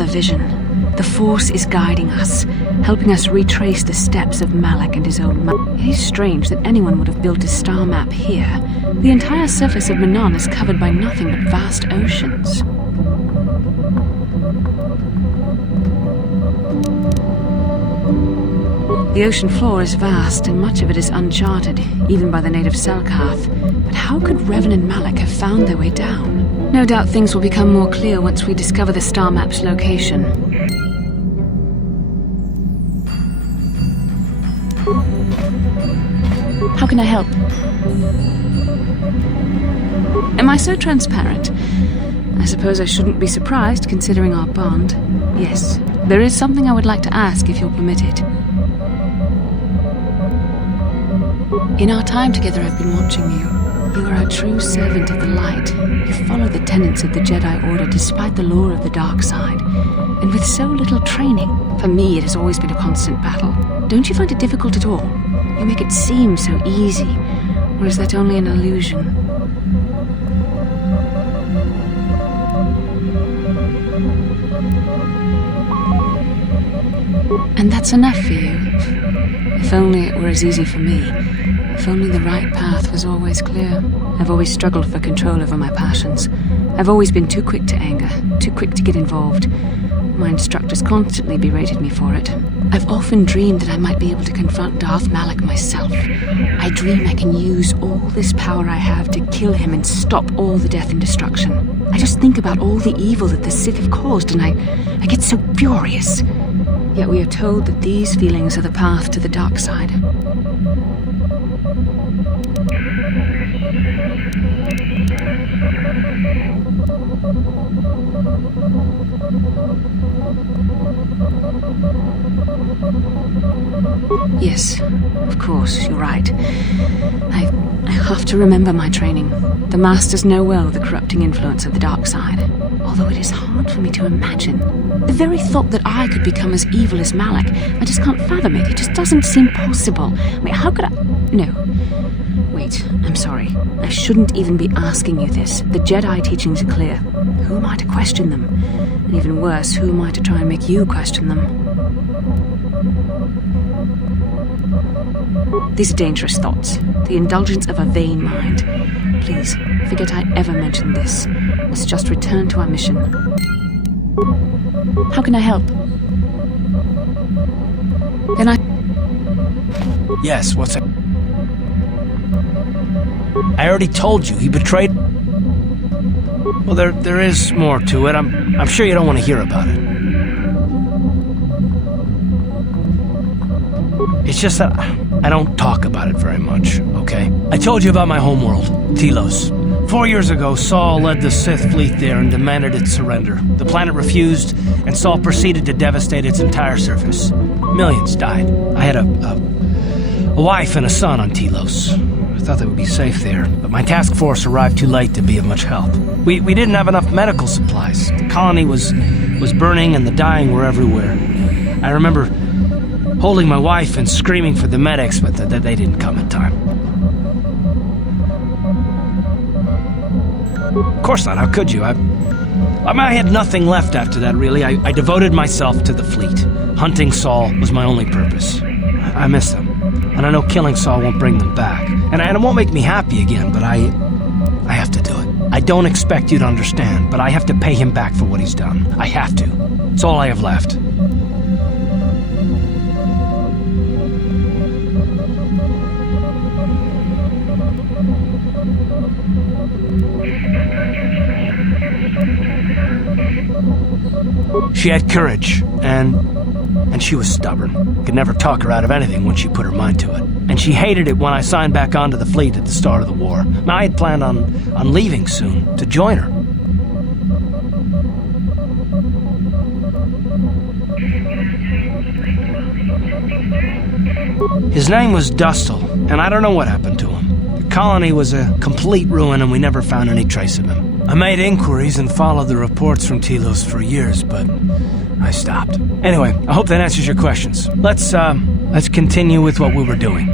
another vision. The Force is guiding us, helping us retrace the steps of Malak and his own map. It is strange that anyone would have built a star map here. The entire surface of Manon is covered by nothing but vast oceans. The ocean floor is vast, and much of it is uncharted, even by the native Selkath. But how could Revan and Malak have found their way down? No doubt things will become more clear once we discover the star map's location. How can I help? Am I so transparent? I suppose I shouldn't be surprised, considering our bond. Yes, there is something I would like to ask, if you'll permit it. In our time together, I've been watching you. You are a true servant of the light. You follow the tenets of the Jedi Order despite the lure of the dark side. And with so little training, for me it has always been a constant battle. Don't you find it difficult at all? You make it seem so easy. Or is that only an illusion? And that's enough for you. If only it were as easy for me. If only the right path was always clear. I've always struggled for control over my passions. I've always been too quick to anger, too quick to get involved. My instructors constantly berated me for it. I've often dreamed that I might be able to confront Darth Malak myself. I dream I can use all this power I have to kill him and stop all the death and destruction. I just think about all the evil that the Sith have caused and I get so furious. Yet we are told that these feelings are the path to the dark side. Yes, of course, you're right. I have to remember my training. The Masters know well the corrupting influence of the dark side. Although it is hard for me to imagine. The very thought that I could become as evil as Malak, I just can't fathom it. It just doesn't seem possible. I mean, how could I... No. Wait, I'm sorry. I shouldn't even be asking you this. The Jedi teachings are clear. Who am I to question them? And even worse, who am I to try and make you question them? These are dangerous thoughts. The indulgence of a vain mind. Please, forget I ever mentioned this. Let's just return to our mission. How can I help? Can I... Yes, what's it? I already told you, he betrayed... Well, there is more to it. I'm sure you don't want to hear about it. It's just that I don't talk about it very much, okay? I told you about my homeworld, Telos. 4 years ago, Saul led the Sith fleet there and demanded its surrender. The planet refused, and Saul proceeded to devastate its entire surface. Millions died. I had a wife and a son on Telos. I thought they would be safe there, but my task force arrived too late to be of much help. We didn't have enough medical supplies. The colony was burning and the dying were everywhere. I remember holding my wife and screaming for the medics, but they didn't come in time. Of course not, how could you? I had nothing left after that, really. I devoted myself to the fleet. Hunting Saul was my only purpose. I miss them, and I know killing Saul won't bring them back. And it won't make me happy again, but I have to do it. I don't expect you to understand, but I have to pay him back for what he's done. I have to. It's all I have left. She had courage, and she was stubborn. Could never talk her out of anything when she put her mind to it. And she hated it when I signed back onto the fleet at the start of the war. Now, I had planned on leaving soon to join her. His name was Dustil, and I don't know what happened to him. The colony was a complete ruin, and we never found any trace of him. I made inquiries and followed the reports from Telos for years, but I stopped. Anyway, I hope that answers your questions. Let's continue with what we were doing.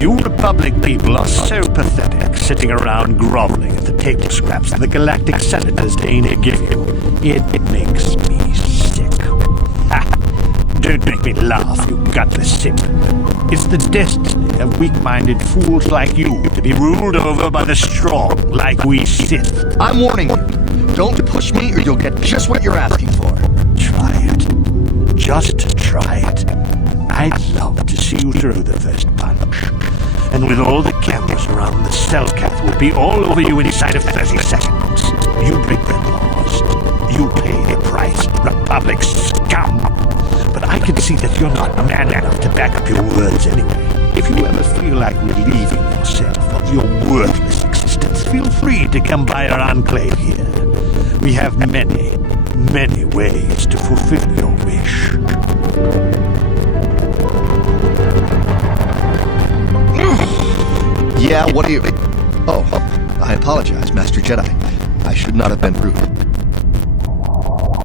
You Republic people are so pathetic, sitting around groveling at the table scraps the Galactic Senators deign to give you. It makes me sick. Ha! Don't make me laugh, you gutless simp. It's the destiny of weak-minded fools like you to be ruled over by the strong, like we Sith. I'm warning you. Don't push me or you'll get just what you're asking for. Try it. Just try it. I'd love to see you throw the first punch. And with all the cameras around, the Cellcath will be all over you inside of 30 seconds. You break their laws. You pay a price, Republic scum. But I can see that you're not man enough to back up your words anyway. If you ever feel like relieving yourself of your worthless existence, feel free to come by our enclave here. We have many, many ways to fulfill your wish. Yeah, what do you... Oh, I apologize, Master Jedi. I should not have been rude.